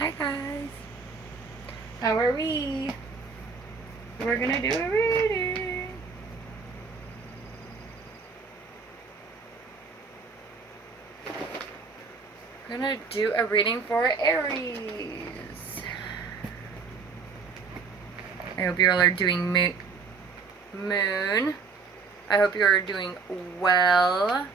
Hi guys. How are we? We're gonna do a reading. We're gonna do a reading for Aries. I hope you all are doing moon. I hope you are doing well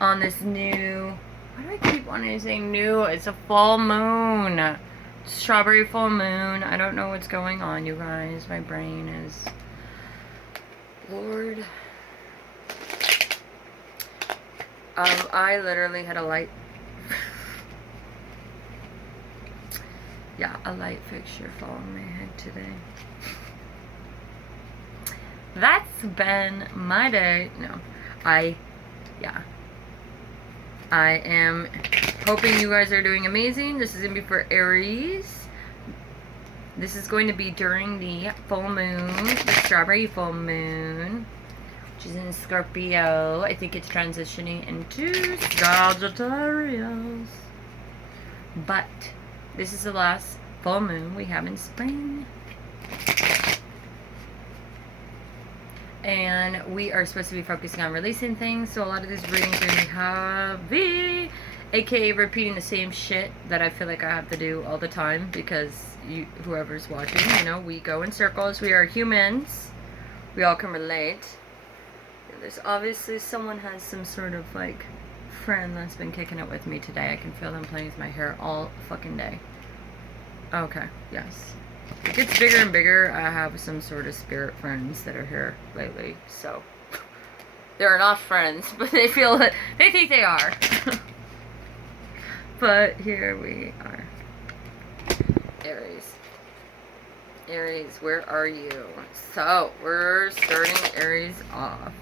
on this new, why do I keep wanting to say new? It's a full moon. Strawberry full moon. I don't know what's going on, you guys. My brain is, Lord. I literally had a light, yeah, a light fixture fall on my head today. That's been my day. No, I am hoping you guys are doing amazing. This is going to be for Aries. This is going to be during the full moon, the strawberry full moon, which is in Scorpio. I think it's transitioning into Sagittarius. But this is the last full moon we have in spring. And we are supposed to be focusing on releasing things, so a lot of these readings are going to be heavy, aka repeating the same shit that I feel like I have to do all the time, because whoever's watching, you know, we go in circles. We are humans. We all can relate. There's obviously someone has some sort of like friend that's been kicking it with me today. I can feel them playing with my hair all fucking day. Okay, yes. It gets bigger and bigger. I have some sort of spirit friends that are here lately, so they're not friends, but they feel that they think they are. But here we are. Aries. Aries, where are you? So we're starting Aries off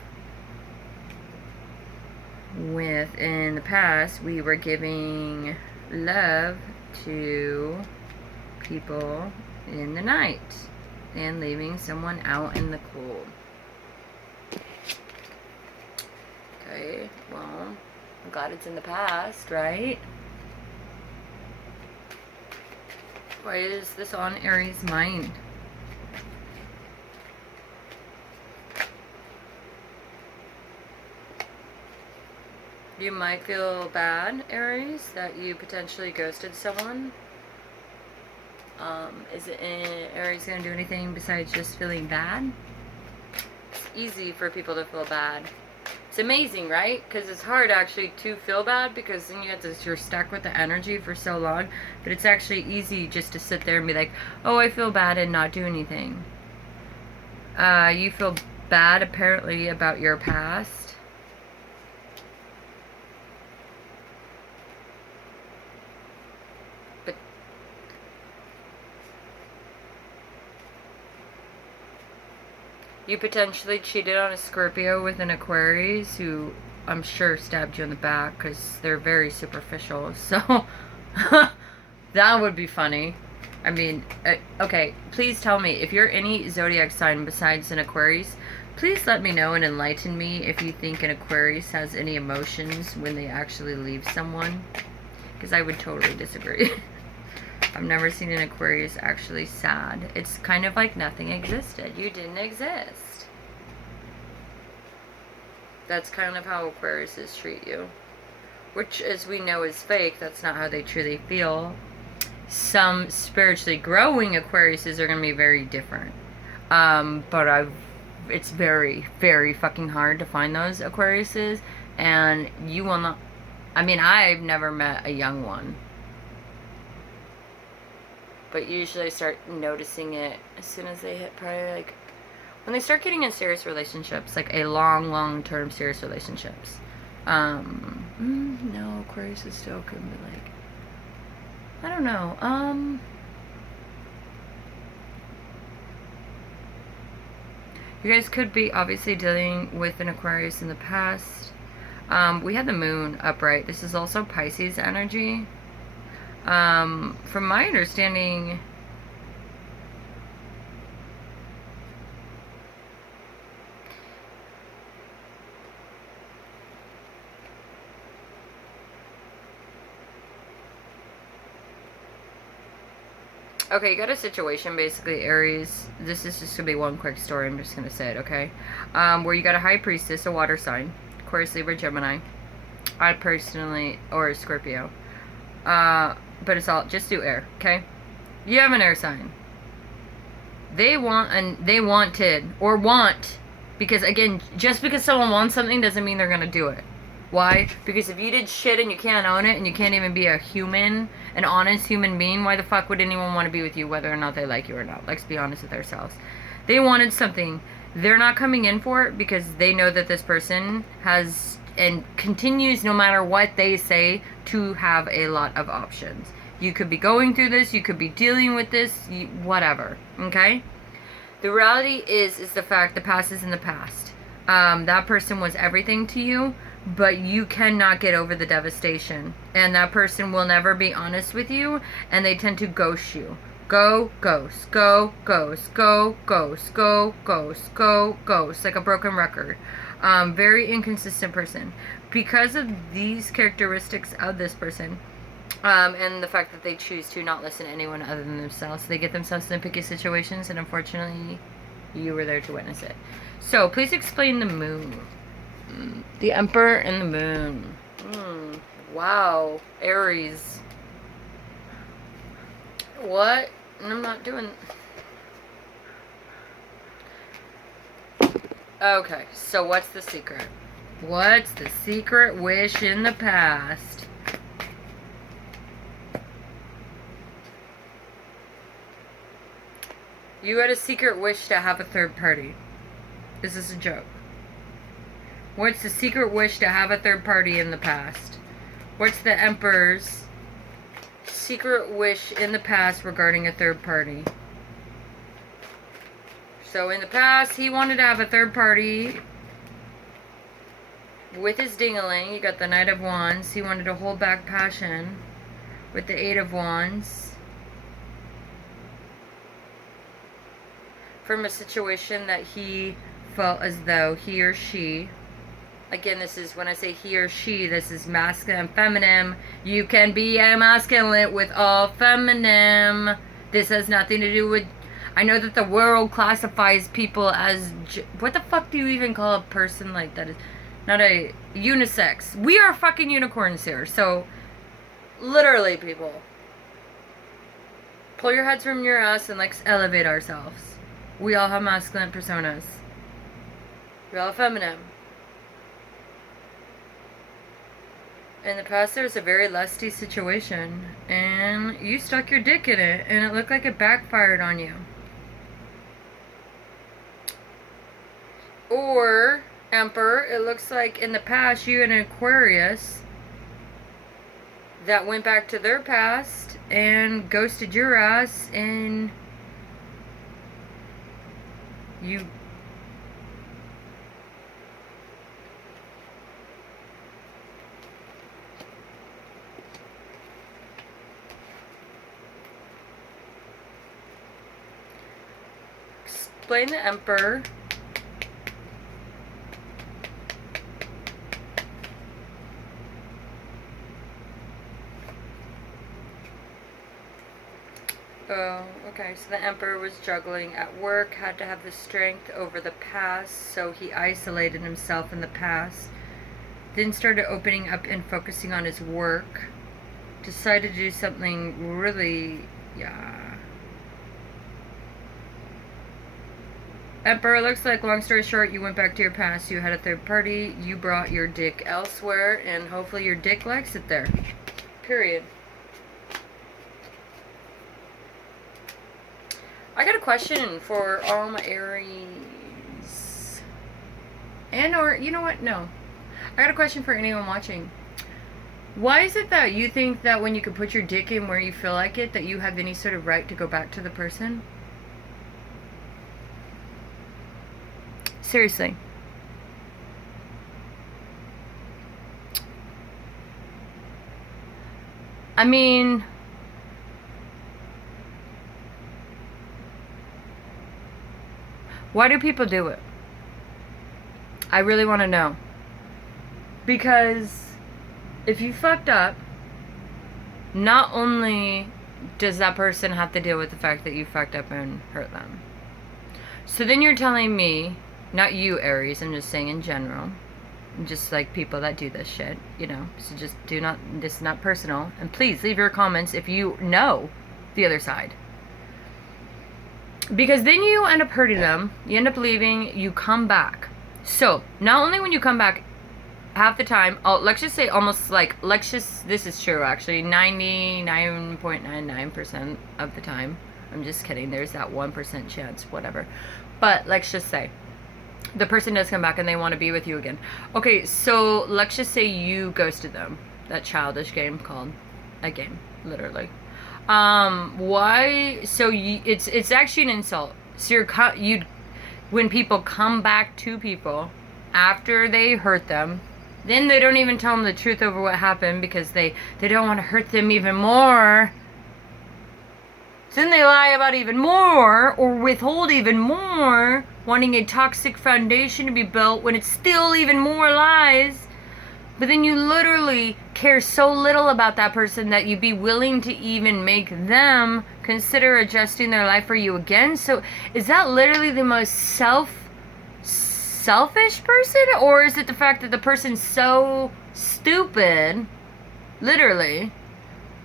with, in the past, we were giving love to people in the night and leaving someone out in the cold. Okay, well, I'm glad it's in the past, right? Why is this on Aries' mind? You might feel bad, Aries, that you potentially ghosted someone. Is Aries going to do anything besides just feeling bad? It's easy for people to feel bad. It's amazing, right? Because it's hard actually to feel bad, because then you're stuck with the energy for so long. But it's actually easy just to sit there and be like, oh, I feel bad, and not do anything. You feel bad apparently about your past. You potentially cheated on a Scorpio with an Aquarius who I'm sure stabbed you in the back, because they're very superficial. So that would be funny. I mean, okay, please tell me if you're any zodiac sign besides an Aquarius. Please let me know and enlighten me if you think an Aquarius has any emotions when they actually leave someone, because I would totally disagree. I've never seen an Aquarius actually sad. It's kind of like nothing existed. You didn't exist. That's kind of how Aquariuses treat you. Which, as we know, is fake. That's not how they truly feel. Some spiritually growing Aquariuses are going to be very different. But it's very, very fucking hard to find those Aquariuses. And you will not... I mean, I've never met a young one. But usually I start noticing it as soon as they hit probably like, when they start getting in serious relationships, like a long-term serious relationships. No, Aquarius is still could be like, I don't know. You guys could be obviously dealing with an Aquarius in the past. We had the moon upright. This is also Pisces energy. From my understanding, Okay, you got a situation, basically, Aries. This is just going to be one quick story. I'm just going to say it, okay? Where you got a high priestess, a water sign. Aquarius, Libra, Gemini. I personally, or Scorpio. But it's all, just do air, okay? You have an air sign. They wanted, or want, because again, just because someone wants something doesn't mean they're going to do it. Why? Because if you did shit and you can't own it and you can't even be a human, an honest human being, why the fuck would anyone want to be with you whether or not they like you or not? Let's be honest with ourselves. They wanted something. They're not coming in for it because they know that this person has and continues, no matter what they say, to have a lot of options. You could be going through this, you could be dealing with this, whatever, okay? The reality is the fact the past is in the past. That person was everything to you, but you cannot get over the devastation. And that person will never be honest with you, and they tend to ghost you. Go, ghost, go, ghost, go, ghost, go, ghost, go, ghost, like a broken record. Very inconsistent person. Because of these characteristics of this person, and the fact that they choose to not listen to anyone other than themselves, they get themselves in picky situations, and unfortunately, you were there to witness it. So, please explain the moon. The Emperor and the Moon. Wow. Aries. What? I'm not doing... Okay, so what's the secret? What's the secret wish in the past? You had a secret wish to have a third party. Is this a joke? What's the secret wish to have a third party in the past? What's the Emperor's secret wish in the past regarding a third party? So in the past, he wanted to have a third party with his ding-a-ling. You got the Knight of Wands. He wanted to hold back passion with the Eight of Wands. From a situation that he felt as though he or she... Again, this is, when I say he or she, this is masculine and feminine. You can be a masculine with all feminine. This has nothing to do with... I know that the world classifies people as... What the fuck do you even call a person like that? Is not a unisex. We are fucking unicorns here. So, literally, people. Pull your heads from your ass and let's elevate ourselves. We all have masculine personas. We all have feminine. In the past, there was a very lusty situation, and you stuck your dick in it, and it looked like it backfired on you. Or, Emperor, it looks like in the past, you had an Aquarius that went back to their past and ghosted your ass, and you... Explain the Emperor. Oh, okay, so the Emperor was juggling at work, had to have the strength over the past, so he isolated himself in the past, then started opening up and focusing on his work, decided to do something really, Emperor, looks like, long story short, you went back to your past, you had a third party, you brought your dick elsewhere, and hopefully your dick likes it there. Period. I got a question for all my Aries. And or, you know what? No. I got a question for anyone watching. Why is it that you think that when you can put your dick in where you feel like it, that you have any sort of right to go back to the person? Seriously. I mean... Why do people do it? I really want to know. Because if you fucked up, not only does that person have to deal with the fact that you fucked up and hurt them? So then you're telling me, not you, Aries, I'm just saying in general, just like people that do this shit, you know, so just do not, this is not personal, and please leave your comments if you know the other side. Because then you end up hurting them, you end up leaving, you come back. So, not only when you come back, half the time, oh, let's just say almost like, this is true actually, 99.99% of the time. I'm just kidding, there's that 1% chance, whatever. But let's just say, the person does come back and they want to be with you again. Okay, so let's just say you ghosted them. That childish game called a game, literally. Why? So it's actually an insult. So when people come back to people after they hurt them, then they don't even tell them the truth over what happened because they don't want to hurt them even more. So then they lie about even more or withhold even more, wanting a toxic foundation to be built when it's still even more lies. But then you literally care so little about that person that you'd be willing to even make them consider adjusting their life for you again. So is that literally the most selfish person? Or is it the fact that the person's so stupid, literally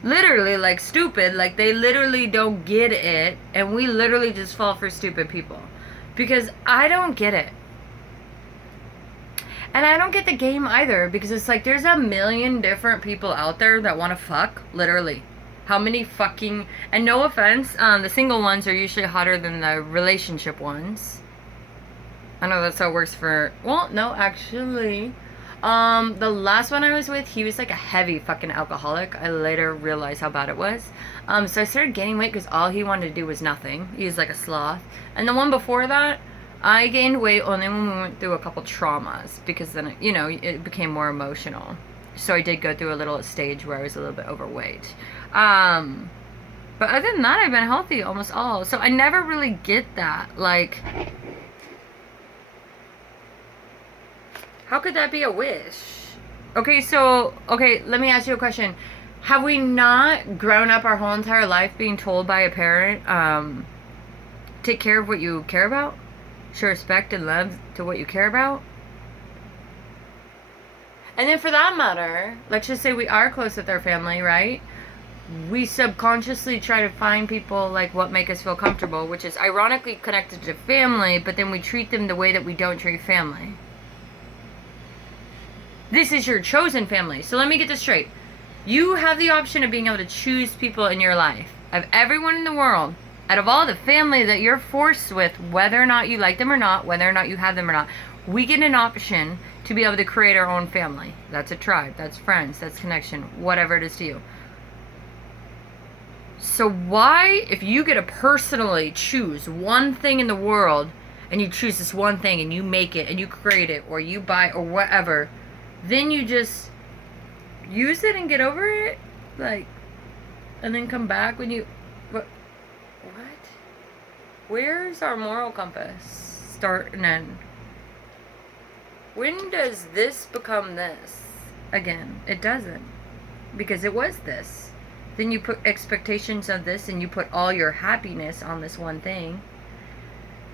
like stupid, like they literally don't get it, and we literally just fall for stupid people? Because I don't get it. And I don't get the game either, because it's like there's a million different people out there that want to fuck, literally. How many fucking, and no offense, the single ones are usually hotter than the relationship ones. I know that's how it works for, well, no, actually, the last one I was with, he was like a heavy fucking alcoholic. I later realized how bad it was. So I started gaining weight because all he wanted to do was nothing. He was like a sloth. And the one before that, I gained weight only when we went through a couple traumas, because then, you know, it became more emotional. So I did go through a little stage where I was a little bit overweight. But other than that, I've been healthy almost all. So I never really get that. Like, how could that be a wish? Okay, so, let me ask you a question. Have we not grown up our whole entire life being told by a parent, take care of what you care about? Show respect and love to what you care about? And then for that matter, let's just say we are close with our family, right? We subconsciously try to find people like what make us feel comfortable, which is ironically connected to family, but then we treat them the way that we don't treat family. This is your chosen family. So let me get this straight. You have the option of being able to choose people in your life. Of everyone in the world, out of all the family that you're forced with, whether or not you like them or not, whether or not you have them or not, we get an option to be able to create our own family. That's a tribe, that's friends, that's connection, whatever it is to you. So why, if you get to personally choose one thing in the world, and you choose this one thing, and you make it, and you create it, or you buy, or whatever, then you just use it and get over it? Like, and then come back when you... What? Where's our moral compass start and end? When does this become this? Again, it doesn't. Because it was this. Then you put expectations of this, and you put all your happiness on this one thing.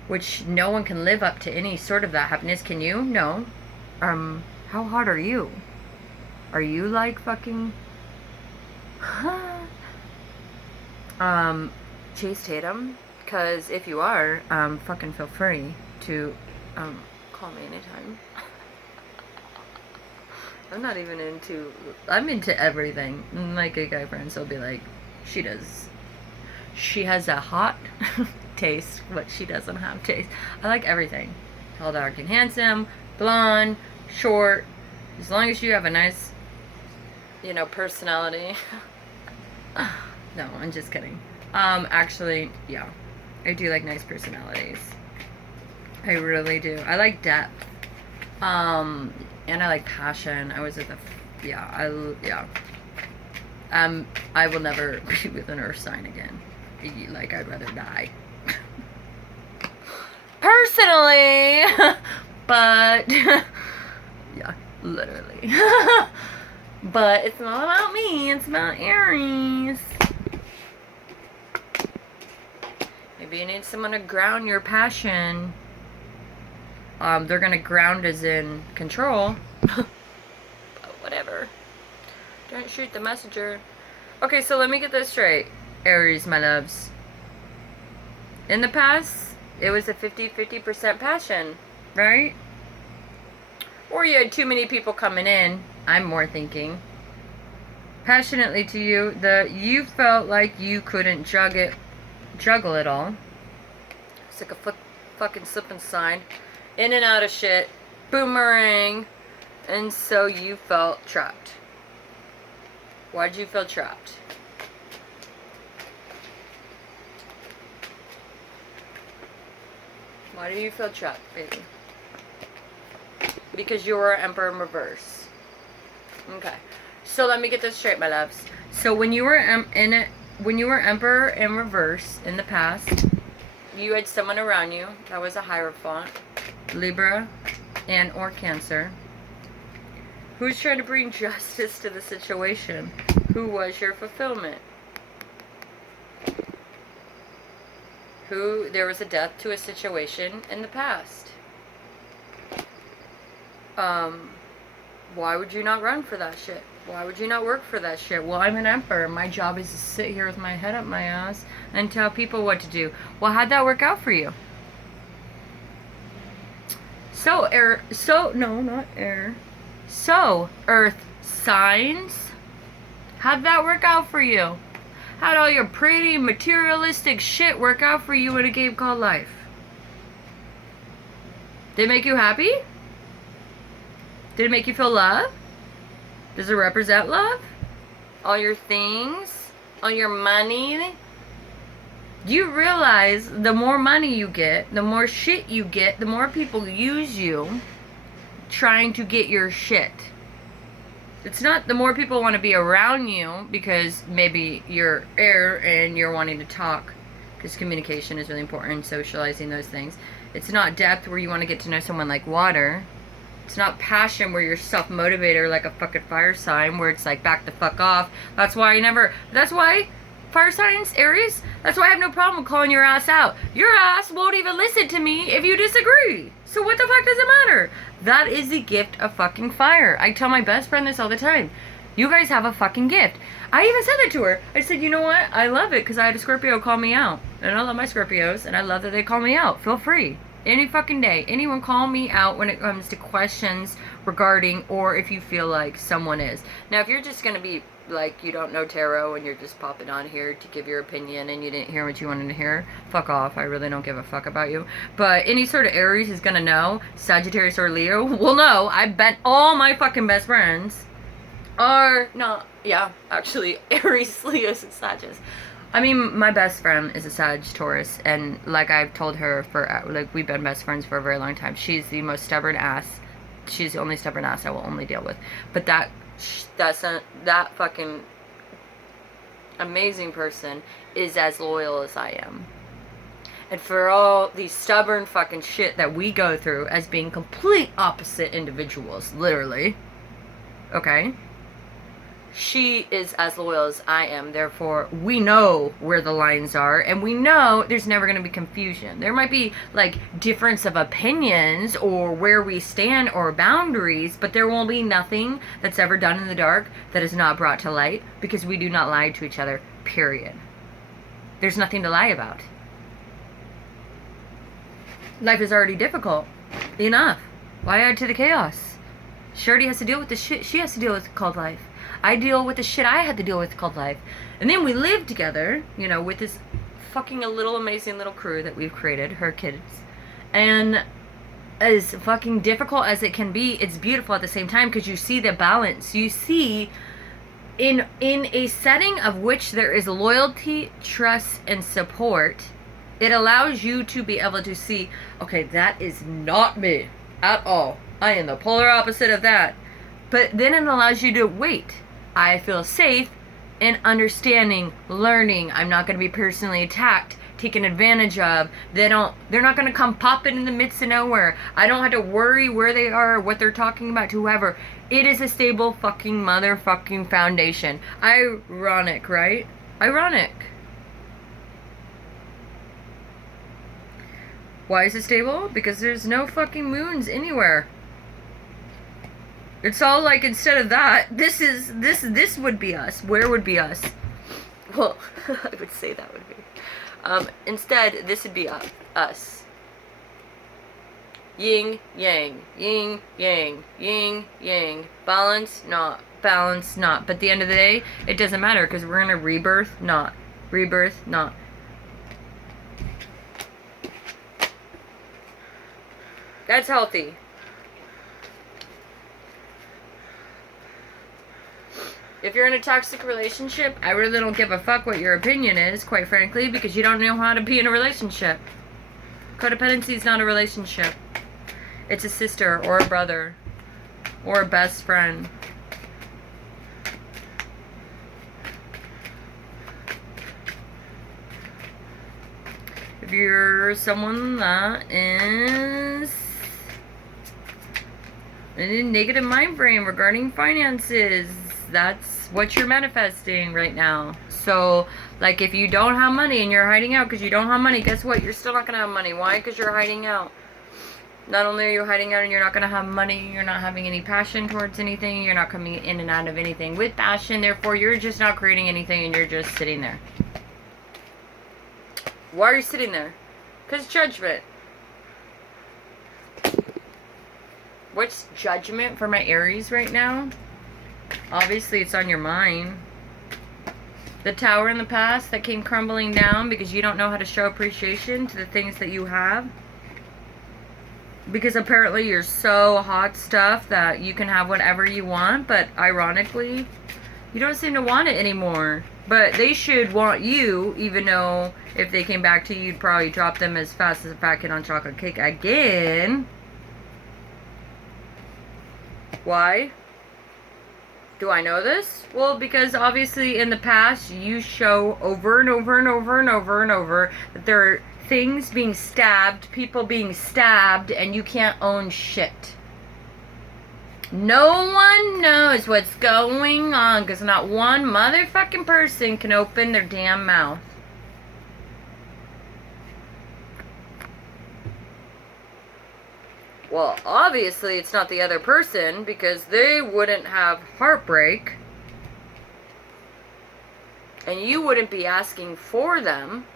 Which no one can live up to any sort of that happiness. Can you? No. How hot are you? Are you like fucking... Chase Tatum? Because if you are, fucking feel free to, call me anytime. I'm not even into, I'm into everything. My gay guy friends will be like, she has a hot taste, but she doesn't have taste. I like everything. Tall, dark, and handsome, blonde, short, as long as you have a nice, you know, personality. No, I'm just kidding. Actually, yeah. I do like nice personalities. I really do. I like depth. And I like passion. I was at the... Yeah. I will never be with an earth sign again. Like, I'd rather die. Personally! But... yeah, literally. But it's not about me. It's about Aries. Maybe you need someone to ground your passion. They're gonna ground as in control. But whatever. Don't shoot the messenger. Okay, so let me get this straight, Aries, my loves. In the past, it was a 50% passion, right? Or you had too many people coming in. I'm more thinking. Passionately to you, you felt like you couldn't juggle it all. It's like a fucking slip and slide. In and out of shit. Boomerang. And so you felt trapped. Why'd you feel trapped? Why do you feel trapped, baby? Because you were Emperor in reverse. Okay. So let me get this straight, my loves. So when you were Emperor in reverse in the past, you had someone around you that was a Hierophant, Libra, and or Cancer, who's trying to bring justice to the situation. Who was your fulfillment? There was a death to a situation in the past. Why would you not run for that shit? Why would you not work for that shit? Well, I'm an emperor. My job is to sit here with my head up my ass and tell people what to do. Well, how'd that work out for you? So, Earth signs, how'd that work out for you? How'd all your pretty materialistic shit work out for you in a game called life? Did it make you happy? Did it make you feel love? Does it represent love? All your things? All your money? You realize the more money you get, the more shit you get, the more people use you trying to get your shit. It's not the more people want to be around you because maybe you're air and you're wanting to talk, because communication is really important, socializing, those things. It's not depth where you want to get to know someone like water. It's not passion where you're self-motivated like a fucking fire sign where it's like back the fuck off. That's why fire signs, Aries, that's why I have no problem calling your ass out. Your ass won't even listen to me if you disagree. So what the fuck does it matter? That is the gift of fucking fire. I tell my best friend this all the time. You guys have a fucking gift. I even said that to her. I said, you know what? I love it because I had a Scorpio call me out. And I love my Scorpios and I love that they call me out. Feel free. Any fucking day. Anyone call me out when it comes to questions regarding, or if you feel like someone is. Now, if you're just going to be like you don't know tarot and you're just popping on here to give your opinion and you didn't hear what you wanted to hear, fuck off. I really don't give a fuck about you. But any sort of Aries is going to know. Sagittarius or Leo will know. I bet all my fucking best friends are not, yeah, actually, Aries, Leos, and Sagittarius. I mean, my best friend is a Sagittarius, and like I've told her for, like, we've been best friends for a very long time. She's the most stubborn ass. She's the only stubborn ass I will only deal with. But that fucking amazing person is as loyal as I am. And for all these stubborn fucking shit that we go through as being complete opposite individuals, literally, okay? She is as loyal as I am, therefore we know where the lines are, and we know there's never going to be confusion. There might be, like, difference of opinions or where we stand or boundaries, but there will be nothing that's ever done in the dark that is not brought to light, because we do not lie to each other, period. There's nothing to lie about. Life is already difficult. Enough. Why add to the chaos? She already has to deal with the shit she has to deal with called life. I deal with the shit I had to deal with called life. And then we live together, you know, with this fucking little amazing little crew that we've created, her kids. And as fucking difficult as it can be, it's beautiful at the same time because you see the balance. You see in a setting of which there is loyalty, trust, and support, it allows you to be able to see, okay, that is not me at all. I am the polar opposite of that. But then it allows you to wait. I feel safe in understanding, learning. I'm not going to be personally attacked, taken advantage of. They're not going to come popping in the midst of nowhere. I don't have to worry where they are or what they're talking about to whoever. It is a stable fucking motherfucking foundation. Ironic, right? Ironic. Why is it stable? Because there's no fucking moons anywhere. It's all like, instead of that, this would be us. Where would be us? Well, I would say that would be. Instead, this would be us. Yin, yang, yin, yang, yin, yang. Balance, not. Balance, not. But at the end of the day, it doesn't matter because we're in a rebirth, not. Rebirth, not. That's healthy. If you're in a toxic relationship, I really don't give a fuck what your opinion is, quite frankly, because you don't know how to be in a relationship. Codependency is not a relationship. It's a sister or a brother or a best friend. If you're someone that is in a negative mind frame regarding finances, that's what you're manifesting right now. So, like, if you don't have money and you're hiding out because you don't have money, guess what? You're still not going to have money. Why? Because you're hiding out. Not only are you hiding out and you're not going to have money, you're not having any passion towards anything, you're not coming in and out of anything with passion, therefore you're just not creating anything and you're just sitting there. Why are you sitting there? Because judgment. What's judgment for my Aries right now? Obviously, it's on your mind. The tower in the past that came crumbling down because you don't know how to show appreciation to the things that you have. Because apparently you're so hot stuff that you can have whatever you want, but ironically, you don't seem to want it anymore. But they should want you, even though if they came back to you, you'd probably drop them as fast as a fat kid on chocolate cake again. Why? Do I know this? Well, because obviously in the past you show over and over and over and over and over that there are things being stabbed, people being stabbed, and you can't own shit. No one knows what's going on because not one motherfucking person can open their damn mouth. Well, obviously it's not the other person because they wouldn't have heartbreak. And you wouldn't be asking for them.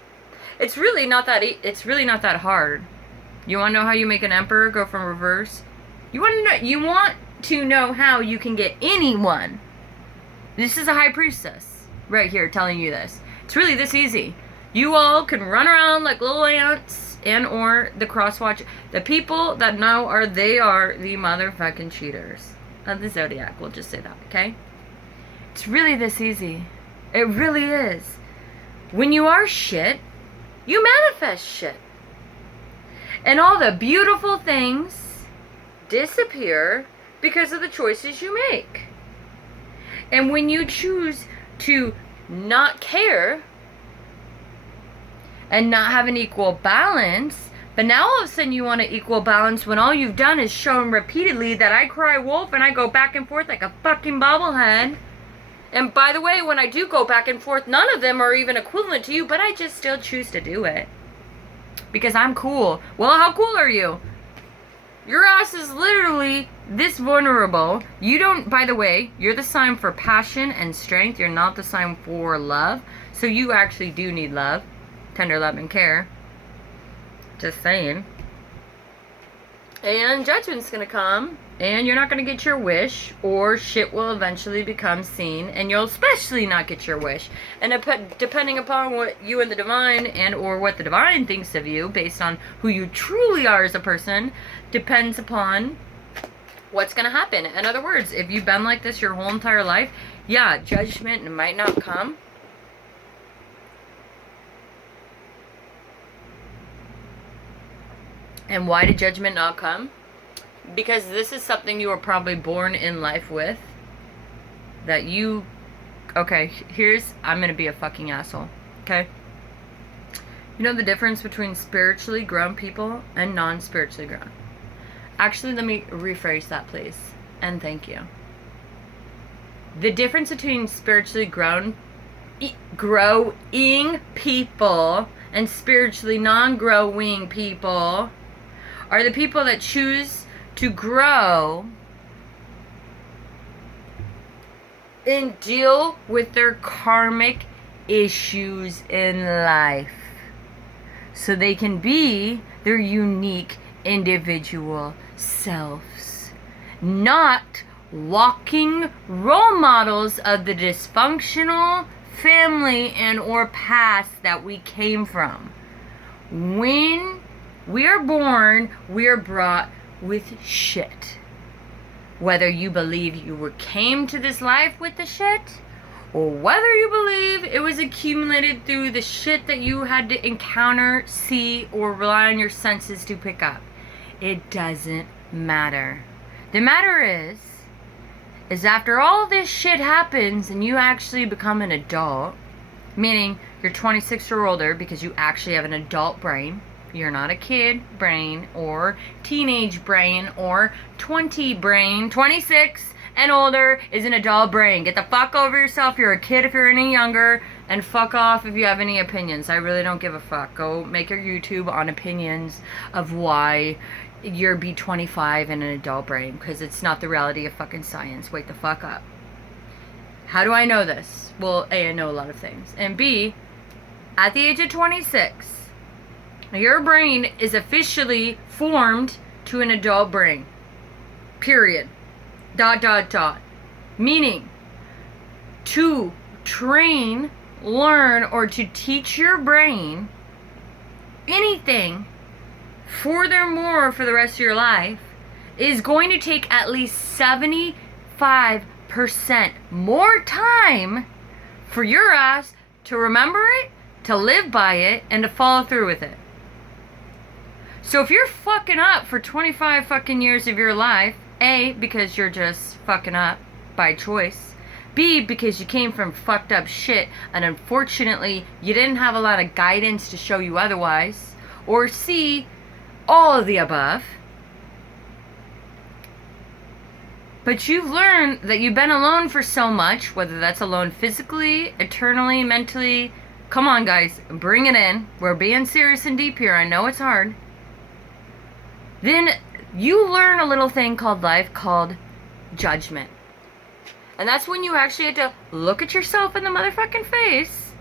It's really not that hard. You want to know how you make an emperor go from reverse? You want to know how you can get anyone. This is a high priestess right here telling you this. It's really this easy. You all can run around like little ants and or the crosswatch. The people that know they are the motherfucking cheaters of the Zodiac. We'll just say that, okay? It's really this easy. It really is. When you are shit, you manifest shit. And all the beautiful things disappear because of the choices you make. And when you choose to not care and not have an equal balance, but now all of a sudden you want an equal balance when all you've done is shown repeatedly that I cry wolf and I go back and forth like a fucking bobblehead. And by the way, when I do go back and forth, none of them are even equivalent to you, but I just still choose to do it. Because I'm cool. Well, how cool are you? Your ass is literally this vulnerable. You don't, by the way, you're the sign for passion and strength. You're not the sign for love. So you actually do need love. Tender love and care. Just saying. And judgment's gonna come. And you're not gonna get your wish. Or shit will eventually become seen. And you'll especially not get your wish. And depending upon what you and the divine and or what the divine thinks of you, based on who you truly are as a person, depends upon what's gonna happen. In other words, if you've been like this your whole entire life, yeah, judgment might not come. And why did judgment not come? Because this is something you were probably born in life with. That you... Okay, I'm gonna be a fucking asshole. Okay? You know the difference between spiritually grown people and non-spiritually grown? Actually, let me rephrase that, please. And thank you. The difference between spiritually growing people and spiritually non-growing people are the people that choose to grow and deal with their karmic issues in life so they can be their unique individual selves, not walking role models of the dysfunctional family and or past that we came from. When we are born, we are brought with shit. Whether you believe you came to this life with the shit, or whether you believe it was accumulated through the shit that you had to encounter, see, or rely on your senses to pick up. It doesn't matter. The matter is after all this shit happens and you actually become an adult, meaning you're 26 or older because you actually have an adult brain. You're not a kid brain or teenage brain or 20 brain. 26 and older is an adult brain. Get the fuck over yourself. You're a kid if you're any younger, and fuck off if you have any opinions. I really don't give a fuck. Go make your YouTube on opinions of why you're B25 and an adult brain, because it's not the reality of fucking science. Wake the fuck up. How do I know this? Well, A, I know a lot of things. And B, at the age of 26, your brain is officially formed to an adult brain. Period. ... Meaning, to train, learn, or to teach your brain anything furthermore for the rest of your life is going to take at least 75% more time for your ass to remember it, to live by it, and to follow through with it. So if you're fucking up for 25 fucking years of your life, A, because you're just fucking up by choice, B, because you came from fucked up shit and unfortunately you didn't have a lot of guidance to show you otherwise, or C, all of the above, but you've learned that you've been alone for so much, whether that's alone physically, eternally, mentally. Come on guys, bring it in. We're being serious and deep here. I know it's hard. Then you learn a little thing called life called judgment. And that's when you actually have to look at yourself in the motherfucking face.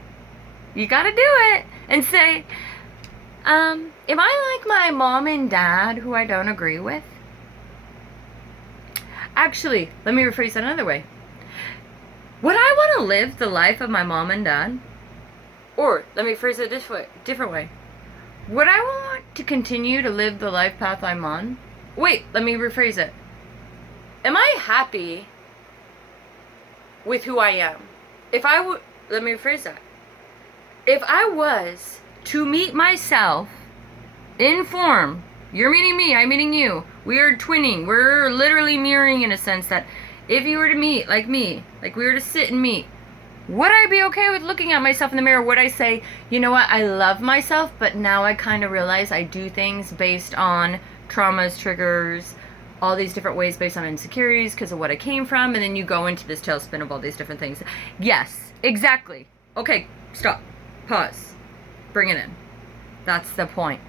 You gotta do it and say, am I like my mom and dad who I don't agree with? Actually, let me rephrase that another way. Would I want to live the life of my mom and dad? Or, let me phrase it this way, different way. Would I want to continue to live the life path I'm on? Wait, let me rephrase it. Am I happy with who I am? Let me rephrase that. If I was to meet myself in form, you're meeting me, I'm meeting you, we are twinning, we're literally mirroring in a sense that if you were to meet like me, like we were to sit and meet, would I be okay with looking at myself in the mirror? Would I say, you know what, I love myself, but now I kind of realize I do things based on traumas, triggers, all these different ways based on insecurities because of what I came from, and then you go into this tailspin of all these different things. Yes, exactly. Okay, stop. Pause. Bring it in. That's the point.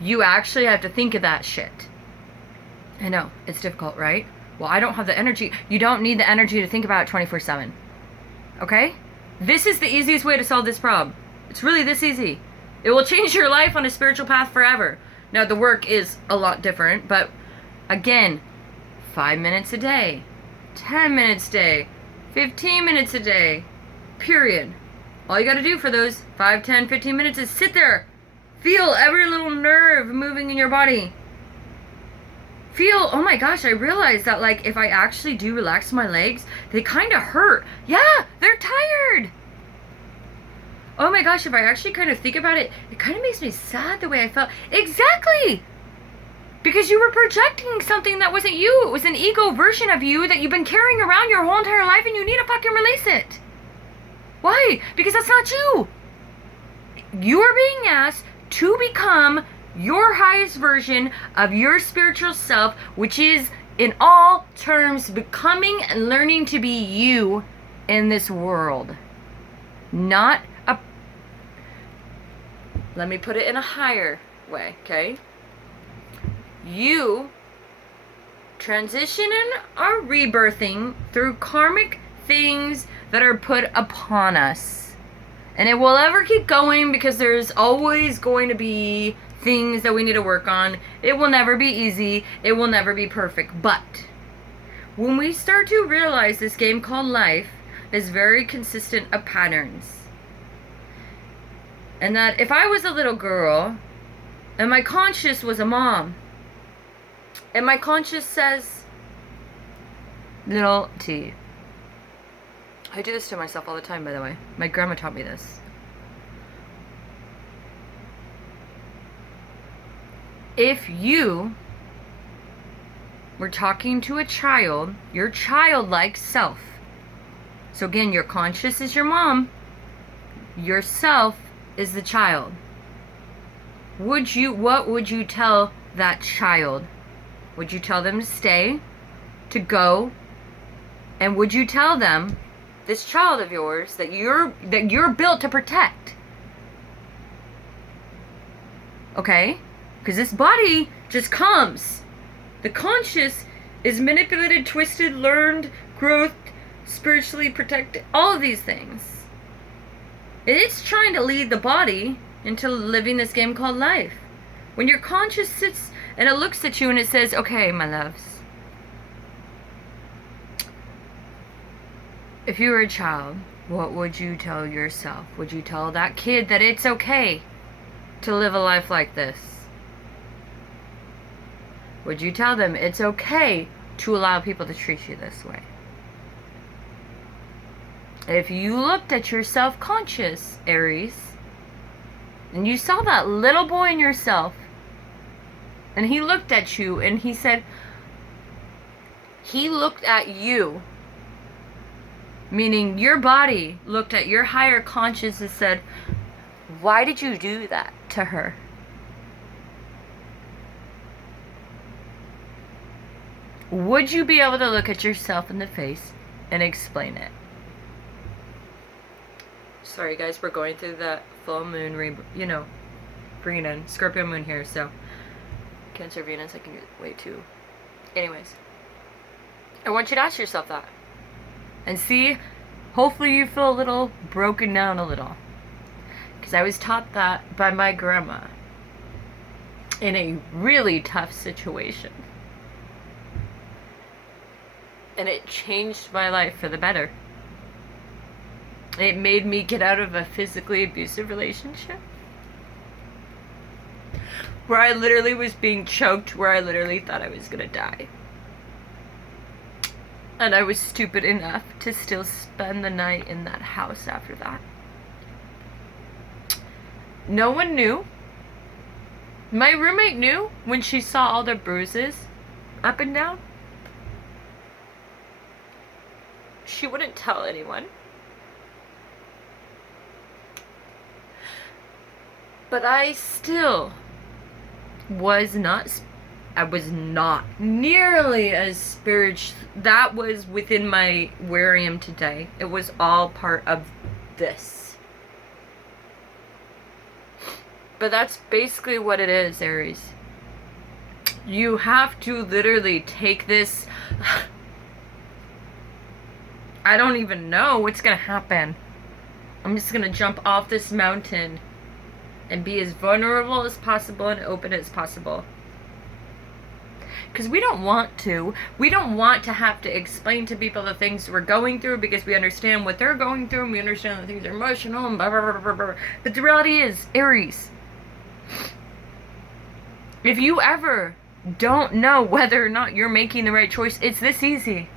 You actually have to think of that shit. I know, it's difficult, right? Well, I don't have the energy. You don't need the energy to think about it 24/7. Okay? This is the easiest way to solve this problem. It's really this easy. It will change your life on a spiritual path forever. Now, the work is a lot different, but again, 5 minutes a day, 10 minutes a day, 15 minutes a day, period. All you gotta do for those 5, 10, 15 minutes is sit there. Feel every little nerve moving in your body. Feel, oh my gosh, I realized that like if I actually do relax my legs, they kind of hurt. Yeah, they're tired. Oh my gosh, if I actually kind of think about it, it kind of makes me sad the way I felt. Exactly. Because you were projecting something that wasn't you. It was an ego version of you that you've been carrying around your whole entire life and you need to fucking release it. Why? Because that's not you. You are being asked to become your highest version of your spiritual self, which is, in all terms, becoming and learning to be you in this world. Not Let me put it in a higher way, okay? You transitioning or rebirthing through karmic things that are put upon us. And it will ever keep going because there's always going to be things that we need to work on. It will never be easy. It will never be perfect. But when we start to realize this game called life is very consistent of patterns, and that if I was a little girl and my conscious was a mom, and my conscious says, little T. I do this to myself all the time, by the way. My grandma taught me this. If you were talking to a child, your childlike self. So again, your conscious is your mom. Yourself is the child. What would you tell that child? Would you tell them to stay, to go, and would you tell them, this child of yours, that you're built to protect? Okay? Because this body just comes. The conscious is manipulated, twisted, learned, growth, spiritually protected, all of these things. It's trying to lead the body into living this game called life. When your conscious sits and it looks at you and it says, okay, my loves, if you were a child, what would you tell yourself? Would you tell that kid that it's okay to live a life like this? Would you tell them it's okay to allow people to treat you this way? If you looked at your self-conscious, Aries, and you saw that little boy in yourself, and he looked at you and he said, he looked at you, meaning your body looked at your higher conscious and said, why did you do that to her? Would you be able to look at yourself in the face and explain it? Sorry guys, we're going through the full moon, bringing in Scorpio moon here, so Cancer, Venus, I can get way too. Anyways, I want you to ask yourself that. And see, hopefully you feel a little broken down a little. Because I was taught that by my grandma in a really tough situation. And it changed my life for the better. It made me get out of a physically abusive relationship where I literally was being choked, where I literally thought I was gonna die. And I was stupid enough to still spend the night in that house after that. No one knew. My roommate knew when she saw all the bruises up and down. She wouldn't tell anyone. But I still was not nearly as spiritual. That was within my where I am today. It was all part of this. But that's basically what it is, Aries. You have to literally take this. I don't even know what's gonna happen. I'm just gonna jump off this mountain and be as vulnerable as possible and open as possible. Because we don't want to. We don't want to have to explain to people the things we're going through because we understand what they're going through and we understand that things are emotional and blah, blah, blah, blah, blah. But the reality is, Aries, if you ever don't know whether or not you're making the right choice, it's this easy.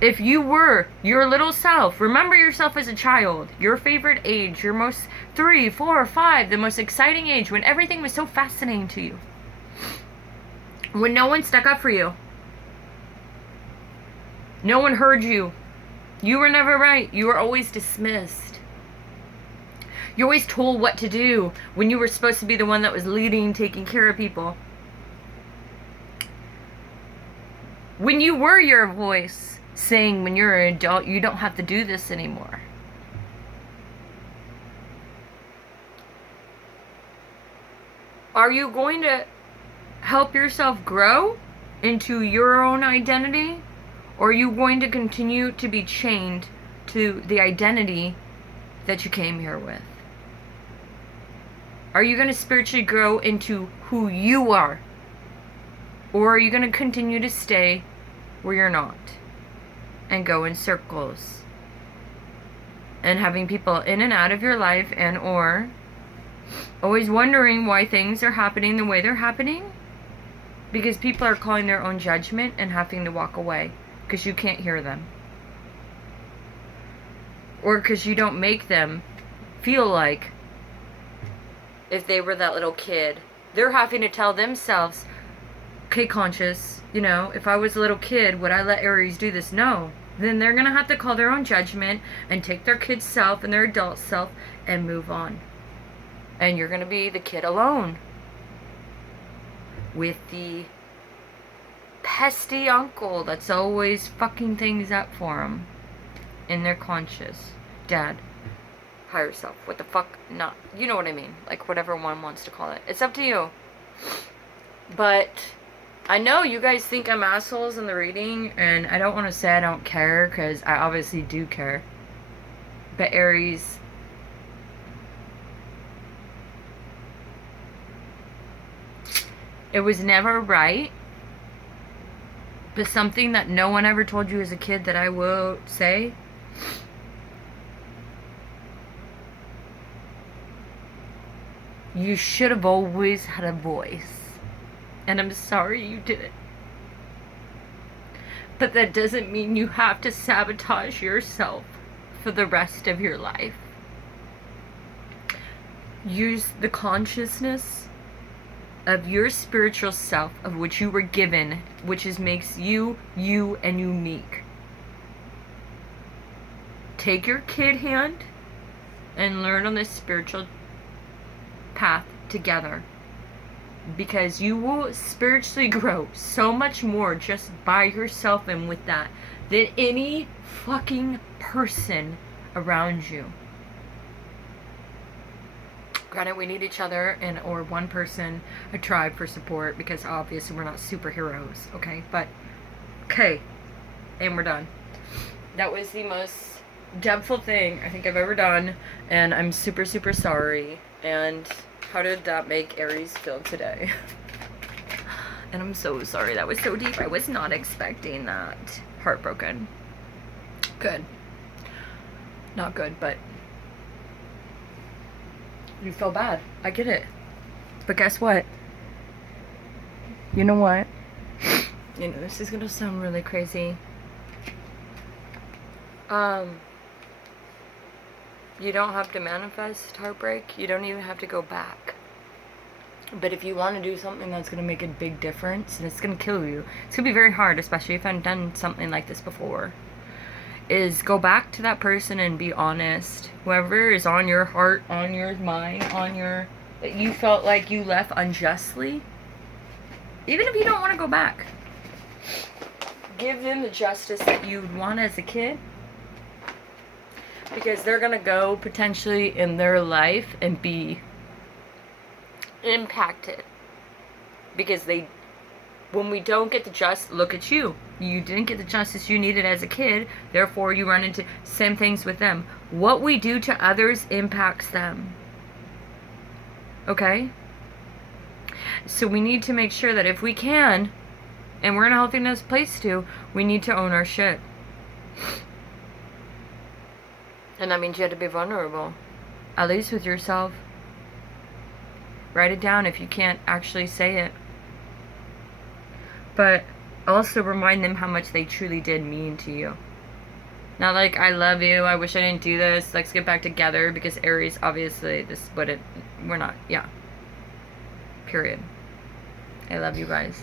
If you were your little self, remember yourself as a child, your favorite age, your most 3, 4, 5, the most exciting age, when everything was so fascinating to you. When no one stuck up for you. No one heard you. You were never right. You were always dismissed. You're always told what to do when you were supposed to be the one that was leading, taking care of people. When you were your voice, saying when you're an adult, you don't have to do this anymore. Are you going to help yourself grow into your own identity? Or are you going to continue to be chained to the identity that you came here with? Are you going to spiritually grow into who you are? Or are you going to continue to stay where you're not and go in circles and having people in and out of your life, and or always wondering why things are happening the way they're happening because people are calling their own judgment and having to walk away because you can't hear them, or because you don't make them feel like if they were that little kid, they're having to tell themselves, okay, conscious, you know, if I was a little kid, would I let Aries do this? No. Then they're going to have to call their own judgment and take their kid self and their adult self and move on. And you're going to be the kid alone with the pesty uncle that's always fucking things up for them in their conscious. Dad, higher self, what the fuck, not, you know what I mean, like whatever one wants to call it. It's up to you. But I know you guys think I'm assholes in the reading, and I don't want to say I don't care, because I obviously do care. But Aries, it was never right, but something that no one ever told you as a kid that I will say. You should have always had a voice. And I'm sorry you didn't. But that doesn't mean you have to sabotage yourself for the rest of your life. Use the consciousness of your spiritual self, of which you were given, which makes you, you, and unique. Take your kid hand and learn on this spiritual path together, because you will spiritually grow so much more just by yourself and with that than any fucking person around you. Granted, we need each other and or one person, a tribe for support, because obviously we're not superheroes, okay? But okay, and we're done. That was the most depthful thing I think I've ever done, and I'm super sorry. And how did that make Aries feel today? And I'm so sorry, that was so deep. I was not expecting that. Heartbroken. Good. Not good, but you feel bad. I get it. But guess what? You know what? You know, this is gonna sound really crazy. You don't have to manifest heartbreak. You don't even have to go back. But if you want to do something that's going to make a big difference, and it's going to kill you, it's going to be very hard, especially if I've done something like this before, is go back to that person and be honest. Whoever is on your heart, on your mind, on your, that you felt like you left unjustly, even if you don't want to go back, give them the justice that you'd want as a kid. Because they're going to go potentially in their life and be impacted. Because when we don't get the justice, look at you. You didn't get the justice you needed as a kid. Therefore, you run into same things with them. What we do to others impacts them. Okay? So we need to make sure that if we can, and we're in a healthy enough place to, we need to own our shit. And that means you have to be vulnerable. At least with yourself. Write it down if you can't actually say it. But also remind them how much they truly did mean to you. Not like, I love you, I wish I didn't do this, let's get back together, because Aries, obviously, we're not, yeah. Period. I love you guys.